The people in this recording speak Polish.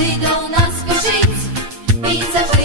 przyjdą nas Koszyński i zażyją.